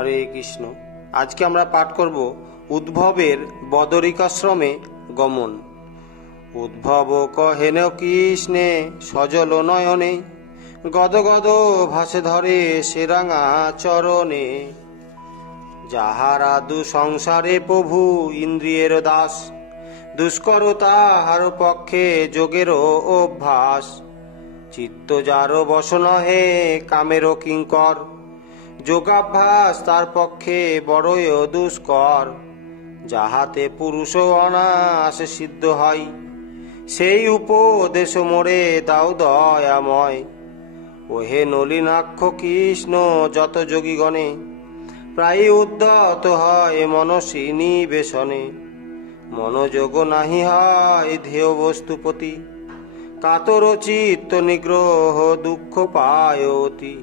হরে কৃষ্ণ। আজকে আমরা পাঠ করব উদ্ভবের বদরিকাশ্রমে গমন। উদ্ভব কহেন কৃষ্ণে সজল নয়নে, গদ গদ ভাসে ধরে সে রাঙা চরণে। যাহারা দু সংসারে প্রভু ইন্দ্রিয়ের দাস, দুষ্কর তাহার পক্ষে যোগের অভ্যাস। চিত্ত যার বশ নহে কামের কিঙ্কর, যোগাভ্যাস তার পক্ষে বড়ই দুষ্কর। যাহাতে পুরুষ অনায়াসে সিদ্ধ হয়, সেই উপদেশ মোরে দাও দয়াময়। ওহে নলিনাক্ষ কৃষ্ণ যত যোগীগণে, প্রায় উদ্ধত হয় মনসী নিবেশনে। মনোযোগ নাহি হয় ধ্যেয় বস্তুপতি, কাতর চিত্ত নিগ্রহ দুঃখ পায় অতি।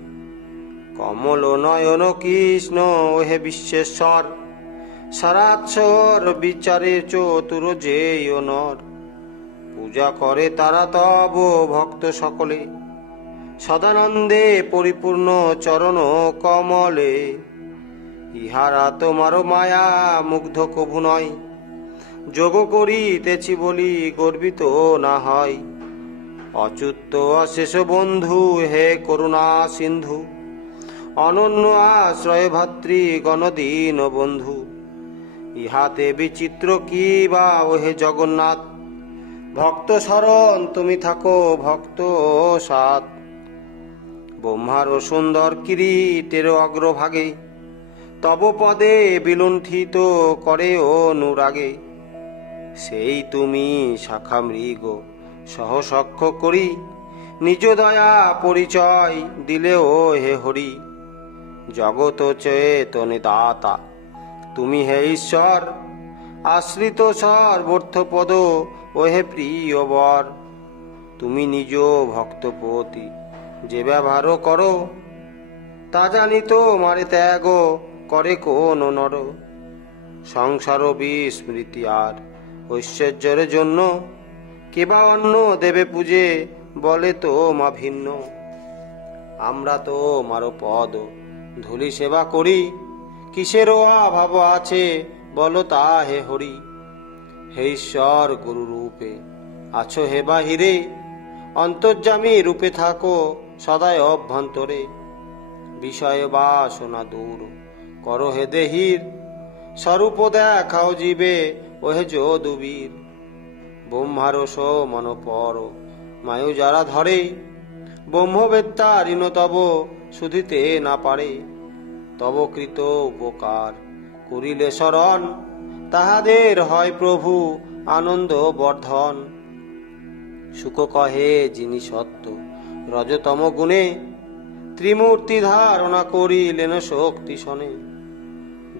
কমল নয়ন কৃষ্ণ ওহে বিশ্বেশ্বর, সারাৎসর বিচারে চতুর যেয় নর। পূজা করে তারা তব ভক্ত সকলে, সদানন্দে পরিপূর্ণ চরণ কমলে। ইহারা তোমার মায়া মুগ্ধ কভু নয়, যোগ করিতেছি বলি গর্বিত না হয়। অচ্যুত অশেষ বন্ধু হে করুণা সিন্ধু, অনন্য আশ্রয় ভাতৃ গণদীন বন্ধু। ইহাতে বিচিত্র কি বা ওহে জগন্নাথ, ভক্ত শরণ তুমি থাকো ভক্ত সাত। ব্রহ্মার সুন্দর কিরীটের অগ্রভাগে, তব পদে বিলুণ্ঠিত করে অনুরাগে। সেই তুমি শাখা মৃগ সহসখ্য করি, নিজ দয়া পরিচয় দিলে ও হে হরি। জগত চেতনে দাতা তুমি হে ঈশ্বর, আশ্রিত সর্বর্থপদ ওহে প্রিয় বর। তুমি নিজ ভক্তপতি যে ব্যবহার করো, তা জানি তোমারে ত্যাগ করে কোন নর। সংসার বিস্মৃতি আর ঐশ্বর্যের জন্য, কেবা অন্য দেবে পূজে বলে তো মা ভিন্ন। আমরা তো মারো পদ ধুলি সেবা করি, কিসের অভাব আছে বলো তা হে হরি। হে ঈশ্বর গুরু রূপে আছো হে বাহিরে, অন্তর্যামী রূপে থাকো সদায় অভ্যন্তরে। বিষয় বাসনা দূর করো হে দেহির, স্বরূপ দেখাও জীবে ওহে যদুবীর। ব্রহ্মারস মন পর মায়ু যারা ধরে, ব্রহ্মবেত্তা ঋণ তব শুধিতে না পারে। তব কৃত উপকার করিলে শরণ, তাহাদের হয় প্রভু আনন্দ বর্ধন। শুক কহে যিনি সত্য রজতম গুণে, ত্রিমূর্তি ধারণা করিলেন শক্তি শনে।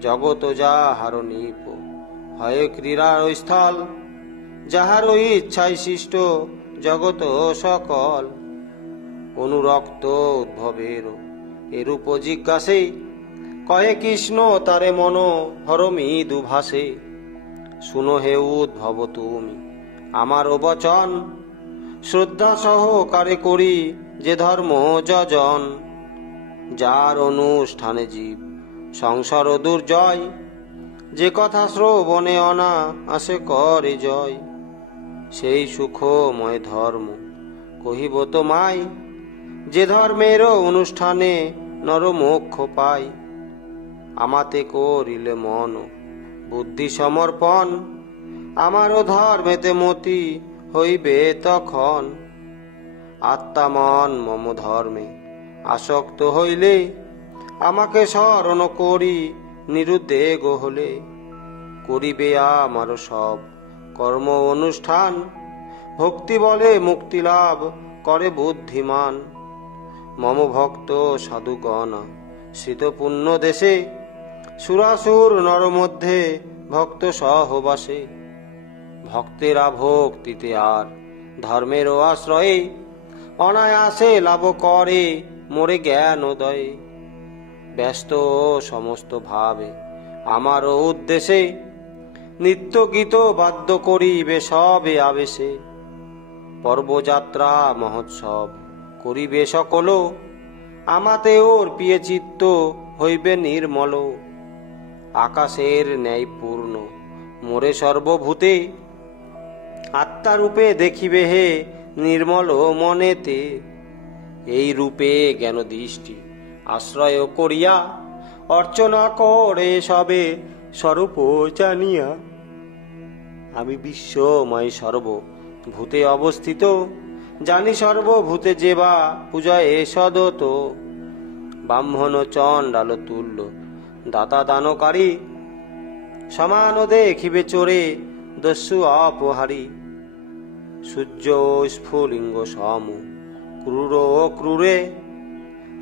জগত যাহার নিপ হয় ক্রীড়ার স্থল, যাহার ইচ্ছায় সৃষ্ট জগত সকল। অনুরক্ত উদ্ভবের এরূপ জিজ্ঞাসে, কয়ে কৃষ্ণ তারে মন হরমি দুভাসে। শুনো হে উদ্ভব তুমি আমার বচন, শ্রদ্ধা সহকারে করি যে ধর্ম যজন। যার অনুষ্ঠানে জীব সংসার দুর্জয়, যে কথা শ্রবণে অনা আসে করে জয়। সেই সুখময় ধর্ম কহিব তোমায়, যে ধর্মের অনুষ্ঠানে নর মোক্ষ পায়। আমাতে করিলে মন বুদ্ধি সমর্পণ, আমারও ধর্মেতে মতি হইবে তখন। আত্মা মন মম ধর্মে আসক্ত হইলে, আমাকে স্মরণ করি নিরুদ্বেগ হলে। করিবে আমার সব কর্ম অনুষ্ঠান, ভক্তি বলে মুক্তি লাভ করে বুদ্ধিমান। মম ভক্ত সাধুগণ শ্রিত পুণ্য দেশে, সুরাসুর নর মধ্যে ভক্ত সহবাসে। ভক্তেরা ভক্তিতে আর ধর্মের আশ্রয়ে, অনায়াসে লাভ করে মোরে জ্ঞান উদয়ে। ব্যস্ত সমস্ত ভাবে আমার উদ্দেশে, নিত্য গীত বাদ্য করিবে সবে আবেশে। পর্বযাত্রা মহোৎসব করিবে সকল, আমাতে ওর পিয়ে চিত্ত হইবে নির্মল, আকাশের ন্যায় পূর্ণ মোরে সর্বভূতে, আত্মারূপে দেখিবে হে নির্মল মনেতে। এই রূপে জ্ঞান দৃষ্টি আশ্রয় করিয়া অর্চনা করে সবে স্বরূপ জানিয়া। আমি বিশ্বময় সর্বভূতে অবস্থিত, জানি সর্বভূতে যেবা পূজায় সদত। ব্রাহ্মণ চণ্ডাল তুল্য দাতা দানকারী, সমান দেখিবে চোরে দস্যু অপহারী। সূর্য স্ফুলিঙ্গ সম ক্রূর ক্রূরে,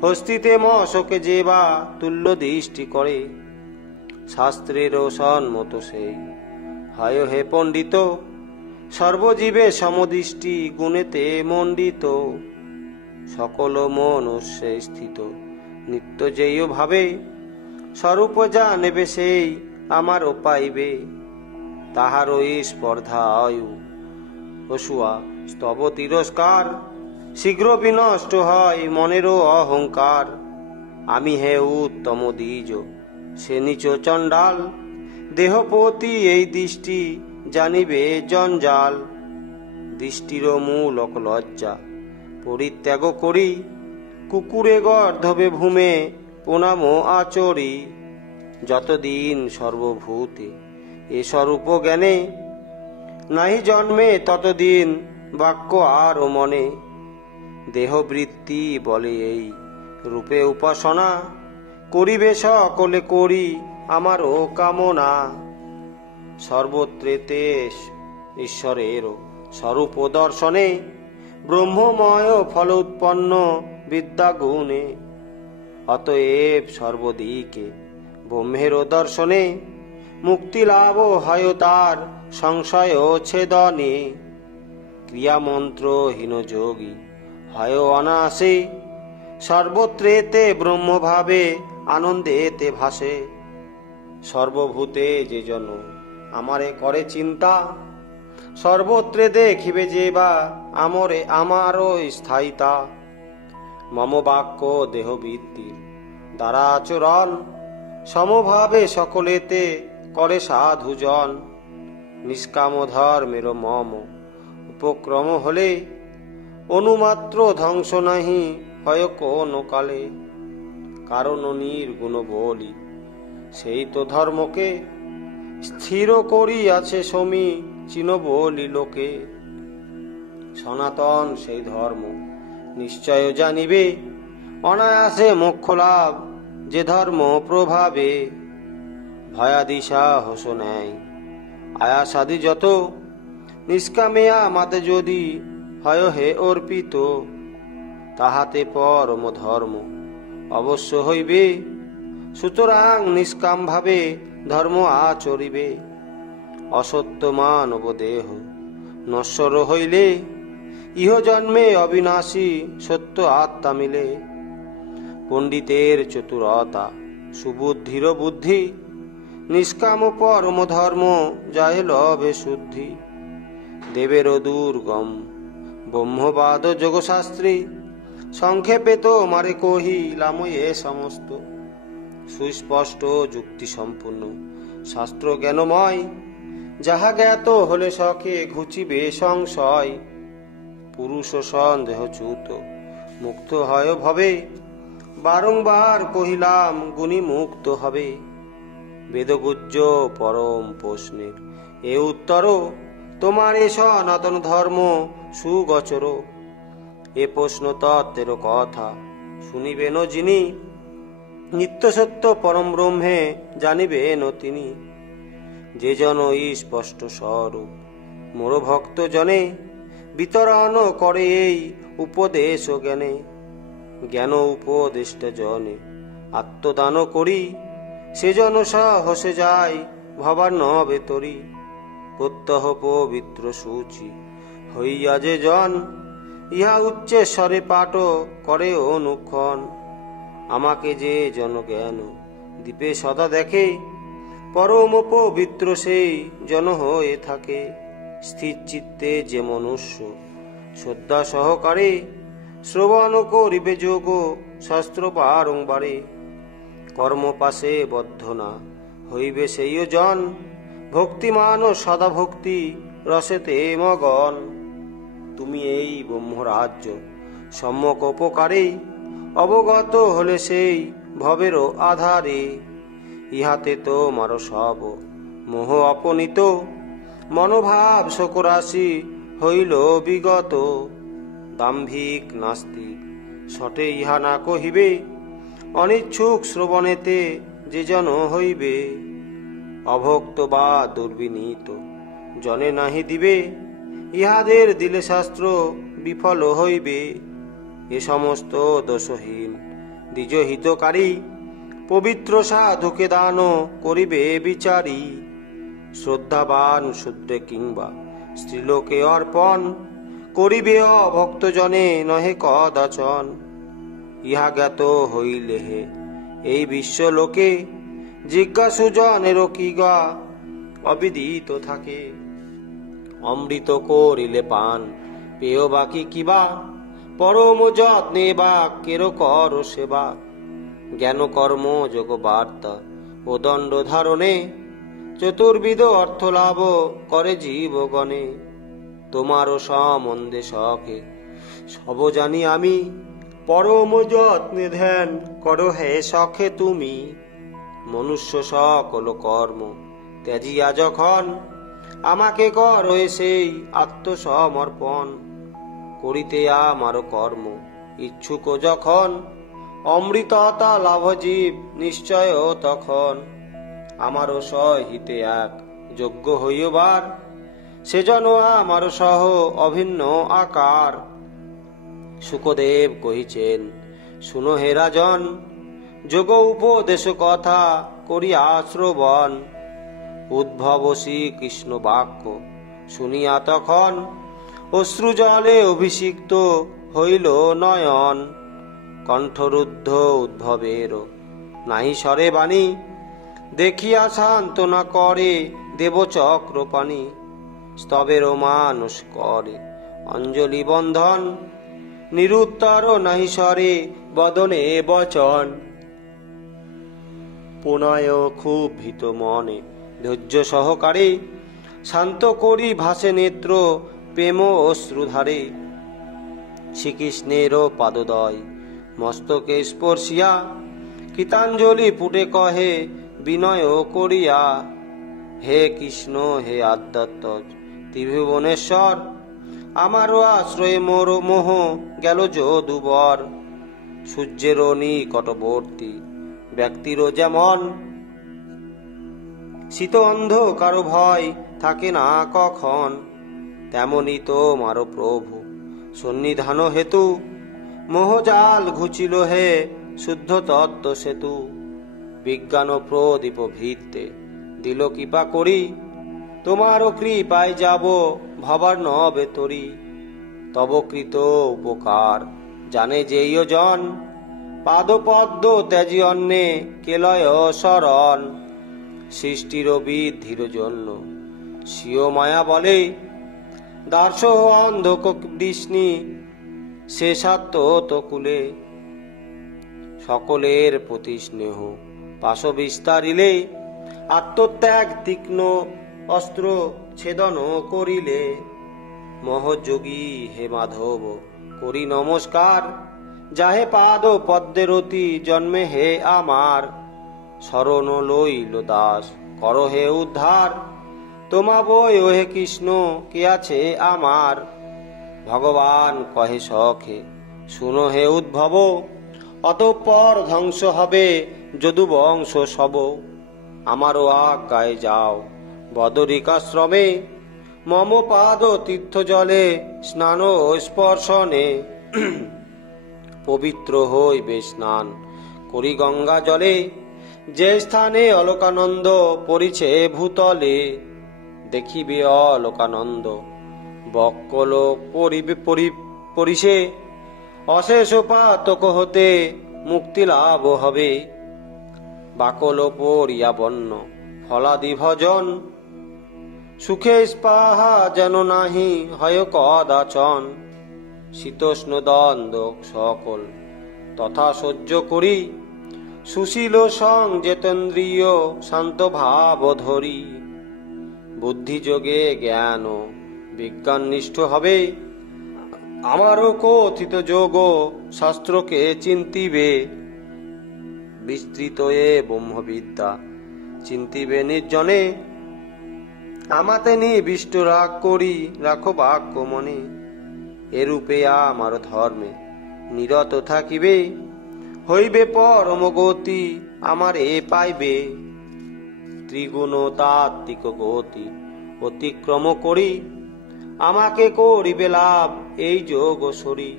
হস্তিতে মশকে যেবা তুল্য দৃষ্টি করে। শাস্ত্রের সন্মত সেই হয় হে পণ্ডিত, সর্বজীবে সমদৃষ্টি গুণেতে মণ্ডিত। সকল মনুষ্যে স্থিত নিত্য যেয় ভাবে, স্বরূপ জানেবে সেই আমারও পাইবে। তাহারই স্পর্ধা আয়ু অসুয়া স্তব তিরস্কার, শীঘ্র বিনষ্ট হয় মনেরও অহংকার। আমি হে উত্তম দ্বিজ, সে নিচ চণ্ডাল, দেহপতি এই দৃষ্টি জানিবে জঞ্জাল। দৃষ্টির মূলক লজ্জা পরিত্যাগ করি, কুকুরে গর্ধবে ভূমে প্রণাম আচরি। যতদিন সর্বভূতে এ স্বরূপ জ্ঞানে, নাহি জন্মে ততদিন বাক্য আর মনে। দেহবৃত্তি বলে এই রূপে উপাসনা, করিবে সকলে করি আমারও কামনা। সর্বত্রেতে ঈশ্বরের স্বরূপ দর্শনে, ব্রহ্মময় ফল উৎপন্ন বিদ্যা গুণে। অতএব সর্বদিকে ব্রহ্মের দর্শনে, মুক্তি লাভ হয় তার সংশয় ছেদনে। ক্রিয়ামন্ত্রহীন যোগী হয় অনাসে, সর্বত্রেতে ব্রহ্মভাবে আনন্দেতে ভাসে। সর্বভূতে যে জন আমারে করে চিন্তা, সর্বত্রে দেখিবে যে বা আমরে আমারও স্থায়িতা। মম বাক্য দেহবৃত্তির দ্বারা আচরণ, সমভাবে সকলেতে করে সাধুজন। নিষ্কাম ধর্মের মম উপক্রম হলে, অনুমাত্র ধ্বংস নাহি হয় কোন কালে। কারণ নির্গুণ বলি সেই তো ধর্মকে, স্থির করিয়াছে সমীচীন বলি লোকে। সনাতন সেই ধর্ম নিশ্চয় জানিবে, অনায়াসে মোক্ষ লাভ যে ধর্ম প্রভাবে। ভয়াদি সাহস নেয় আয়াসাদি যত, নিষ্কামেয়া মাতে যদি হয় হে অর্পিত। তাহাতে পরম ধর্ম অবশ্য হইবে, সুতরাং নিষ্কাম ভাবে ধর্ম আচরিবে। অসত্য মানব দেহ নশ্বর হইলে, ইহ জন্মে অবিনাশী সত্য আত্মা মিলে। পণ্ডিতের চতুরতা সুবুদ্ধির বুদ্ধি, নিষ্কাম পরম ধর্ম যায় লভে শুদ্ধি। দেবের দুর্গম ব্রহ্মবাদ যোগশাস্ত্রী, সংক্ষেপে তো মারে কহিলাম এ সমস্ত। সুস্পষ্ট যুক্তি সম্পূর্ণ শাস্ত্র জ্ঞানময়, যাহা জ্ঞাত হলে সখে ঘুচিবে সংশয়। পুরুষ সন্দেহ চ্যুত মুক্ত হয় ভবে, বারংবার কহিলাম গুণী মুক্ত হবে। বেদগুজ্জ পরম প্রশ্নের এ উত্তর, তোমার এ সনাতন ধর্ম সুগোচর। এ প্রশ্ন তত্ত্বের কথা শুনিবেন যিনি, নিত্য সত্য পরম ব্রহ্মে জানিবেন তিনি। যে জন স্পষ্ট স্বরূপ মোর ভক্ত জনে, বিতরণ করে এই উপদেশ জ্ঞানে। জ্ঞান উপদেষ্টা জনে আত্মদান করি, সেজন সাহসে যায় ভবার নবে তরি। প্রত্যহ পবিত্র সূচি হইয়া যে জন, ইহা উচ্চে স্বরে পাঠ করে অনুক্ষণ। আমাকে যে জন জ্ঞান দীপে সদা দেখে, পরম পবিত্র সেই জন হয়ে থাকে। স্থির চিত্তে যে মনুষ্য শ্রদ্ধা সহকারে, শ্রবণ করিবে যোগ শাস্ত্র বারংবারে। কর্মপাশে বদ্ধ না হইবে সেইও জন, ভক্তিমান ও সদা ভক্তি রসেতে মগন। তুমি এই ব্রহ্মরাজ্য সম্যক উপকারে অবগত হলে সেই ভবেরও আধারে। ইহাতে তোমার সব মোহ অপনীত, মনোভাব শোকরাশি হইল বিগত। দাম্ভিক নাস্তিক সটে ইহা না কহিবে, অনিচ্ছুক শ্রবণেতে যে জন হইবে। অভক্ত বা দুর্বিনীত জনে নাহি দিবে, ইহাদের দিলে শাস্ত্র বিফল হইবে। এ সমস্ত দোষহীন দ্বিজ হিতকারী, পবিত্র সাধুকে দান করিবে বিচারী। শ্রদ্ধাবান শূদ্রে কিংবা স্ত্রীলোকে অর্পণ করিবে অভক্তজনে নহে কদাচন। ইহা জ্ঞাত হইলে হে এই বিশ্বলোকে, জিজ্ঞাসু জনেরও কি গা অবিদিত থাকে। অমৃত করিলে পান পেয় বাকি কিবা, পরম যত্নে বা কেরো কর সেবা। জ্ঞান কর্ম যোগ বার্তা ও দণ্ড ধারণে, চতুর্বিধ অর্থ লাভ করে জীবগণে। তোমারও সম্বন্ধে শখে সব জানি আমি, পরম যত্নে ধ্যান করো হে শখে তুমি। মনুষ্য সকল কর্ম ত্যাজিয়া যখন, আমাকে করো সেই আত্মসমর্পণ। করিতে আমার কর্ম ইচ্ছুক যখন, অমৃততা লাভ জীব নিশ্চয় তখন। আমারও সহিতে এক যোগ্য হইবার, সেজন আমার সহ অভিন্ন আকার। শুকদেব কহিছেন শুনো হে রাজন, যোগ উপদেশ কথা করিয়া শ্রবণ। উদ্ভব শ্রীকৃষ্ণ বাক্য শুনিয়া তখন, অশ্রু জলে অভিষিক্ত হইল নয়ন। কণ্ঠরুদ্ধ উদ্ভবের নাহি স্বরে বাণী, দেখিয়া সান্ত্বনা করে দেবচক্রপাণি। স্তবের মানুষ করে অঞ্জলি বন্ধন, নিরুত্তর নাহি স্বরে বদনে বচন। পুনয় খুব ভীত মনে ধৈর্য সহকারে, শান্ত করি ভাসে নেত্র প্রেম অশ্রুধারে। শ্রীকৃষ্ণের পাদদয় মস্তকে স্পর্শিয়া, কৃতাঞ্জলি পুটে কহে বিনয় করিয়া। হে কৃষ্ণ হে আদ্যাত্ম ত্রিভুবনেশ্বর, আমারও আশ্রয়ে মোর মোহ গেল যদুবর। সূর্যের নিকটবর্তী ব্যক্তিরও যেমন, শীত অন্ধকার ভয় থাকে না কখন। তেমনি তোমারও প্রভু সন্নিধান হেতু, মোহজাল ঘুচিল হে শুদ্ধ তত্ত্ব সেতু। বিজ্ঞান প্রদীপ ভিত্তে দিল কৃপা করি, তোমারও কৃপায় যাব ভবার নবে তরি। তব কৃত উপকার জানে যেইও জন, পাদ পদ্ম ত্যাজি অন্নে কেলয় শরণ। সৃষ্টির বৃদ্ধির জন্য স্বীয় মায়া বলে, দার্শ অন্ধক বৃষ্ণি শেষাত্ম কুলে। সকলের প্রতি স্নেহ পাশ বিস্তারিলে, আত্মত্যাগ তীক্ষ্ণ অস্ত্র ছেদন করিলে। মহযোগী হে মাধব করি নমস্কার, যাহে পাদ পদ্মের অতি জন্মে হে আমার। শরণ লইল দাস কর হে উদ্ধার, তোমা বই ও হে কৃষ্ণ কে আছে আমার। ভগবান কহে সখে শুনো হে উদ্ভব, অতঃপর ধ্বংস হবে যদু বংশ সব। আমারও আজ্ঞায় যাও বদরিকাশ্রমে, মম পাদ তীর্থ জলে স্নান ও স্পর্শনে। পবিত্র হইবে স্নান করি গঙ্গা জলে, যে স্থানে অলোকানন্দ পরিছে ভূতলে। দেখিবে অলোকানন্দ বক্কল পরিছে, অশেষ পাতক হতে মুক্তি লাভ হবে। বাকল পরিয়া বন্য ফলাদি ভজন, সুখে স্পাহা যেন নাহি হয় কদাচন। শীতোষ্ণ দ্বন্দ্ব সকল তথা সহ্য করি, সুশীল সংযেতেন্দ্রিয় শান্ত ভাব ধরি, বুদ্ধিযোগে জ্ঞান বিজ্ঞাননিষ্ঠ হবে। আমারও কথিত যোগ শাস্ত্রকে চিন্তিবে, বিস্তৃত এ ব্রহ্মবিদ্যা চিন্তিবে নির্জনে। আমাতে নিবিষ্ট রাগ করি রাখো বাক্য মনে, এরূপে আমার ধর্মে নিরত থাকিবে। হইবে পরম গতি আমার এ পাইবে, ত্রিগুণ তাত্ত্বিক গতি অতিক্রম করি। আমাকে করিবে লাভ এই যোগ সরি,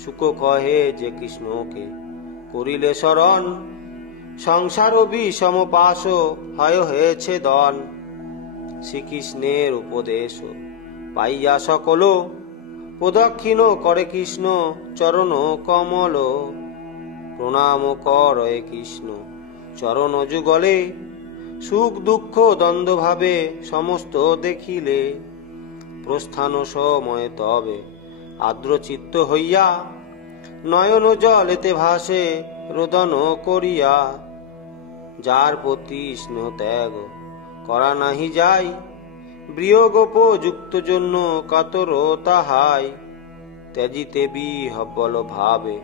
সুখ কহে যে কৃষ্ণকে করিলে শরণ। সংসার বিষম পাশ হয় হয়েছে দন, শ্রীকৃষ্ণের উপদেশ পাইয়া সকল। প্রদক্ষিণ করে কৃষ্ণ চরণ কমল, প্রণাম করে কৃষ্ণ চরণ যুগলে। সুখ দুঃখ দ্বন্দ্ব ভাবে সমস্ত দেখিলে, প্রস্থান সময় তবে আর্দ্রচিত্ত হইয়া। নয়ন জলেতে ভাসে রোদন করিয়া, যার প্রতি স্নেহ ত্যাগ করা নাহি যায়। বিয়োগোপযুক্ত জন্য কাতর তাহাই, ত্যাজিতে বিহ্বল ভাবে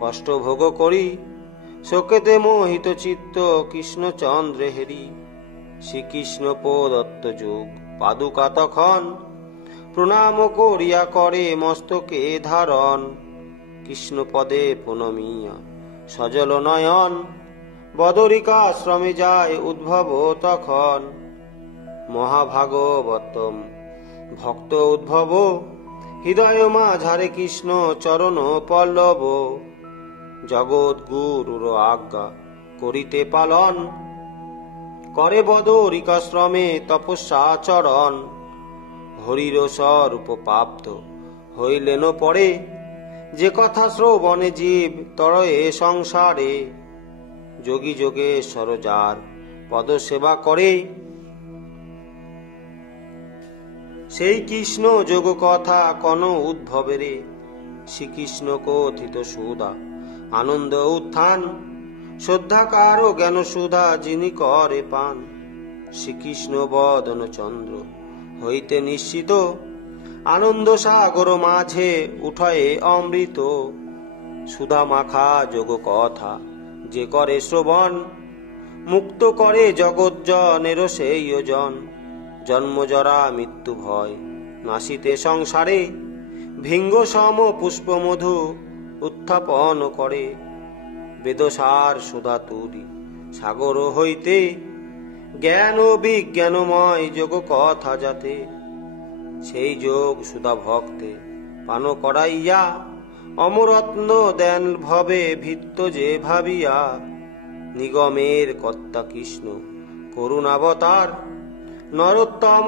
কষ্ট ভোগ করি। শোকেতে মোহিত চিত্ত কৃষ্ণচন্দ্রে হেরি, শ্রীকৃষ্ণ প্রদত্ত যুগ পাদুকা তখন। প্রণাম করিয়া করে মস্তকে ধারণ, কৃষ্ণ পদে প্রণমিয়া সজল নয়ন। বদরিকাশ্রমে যায় উদ্ভব তখন, মহাভাগবতম ভক্ত উদ্ভব। হৃদয় মাঝারে কৃষ্ণ চরণ পল্লব, জগৎ গুরুর আজ্ঞা করিতে পালন। করে বদরিকাশ্রমে তপস্যাচরণ, হরির স্বরূপ প্রাপ্ত হইলেন পরে। যে কথা শ্রবণে জীব তরয়ে সংসারে, যোগী যোগেশ্বর যার পদ সেবা করে। সেই কৃষ্ণ যোগ কথা কোন উদ্ভবেরে, শ্রীকৃষ্ণ কথিত সুধা আনন্দ উত্থান। শ্রদ্ধাকার জ্ঞান সুধা যিনি করে পান, শ্রীকৃষ্ণ বদন চন্দ্র হইতে নিশ্চিত। আনন্দ সাগর মাঝে উঠয়ে অমৃত, সুধা মাখা যোগ কথা যে করে শ্রবণ। মুক্ত করে জগৎ জনের সেই জন, জন্ম জরা মৃত্যু ভয় নাসিতে সংসারে। ভিঙ্গ সম পুষ্প মধু উত্থাপন করে, বেদসার সুধা তুলি সাগর হইতে। জ্ঞান ও বিজ্ঞানময় যোগ কথা যাতে, সেই যোগ সুধা ভক্তে পান করাইয়া। অমরত্ন দেন ভবে ভিত্ত যে ভাবিয়া, নিগমের কর্তা কৃষ্ণ করুণাবতার। নরোত্তম